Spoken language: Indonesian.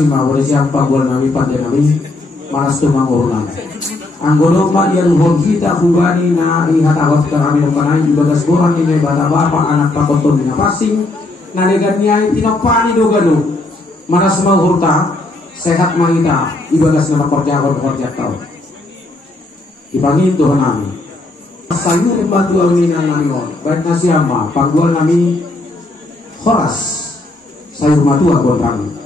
sima boleh siapa buat nami pandai nami manas tumang urunan. Anggono mak dia luhur kita kubani na ihat awat kami nukanai ibagas borang ini bata bapak anak pakoton na pasing na negan niya tinapani do gano manas mau hurta sehat mangita ibagas na kerja tau. Ibangin Tuhan nami. Sayur batu amin anamion baik nasi ama pangguan nami Horas sayur matu agon kami.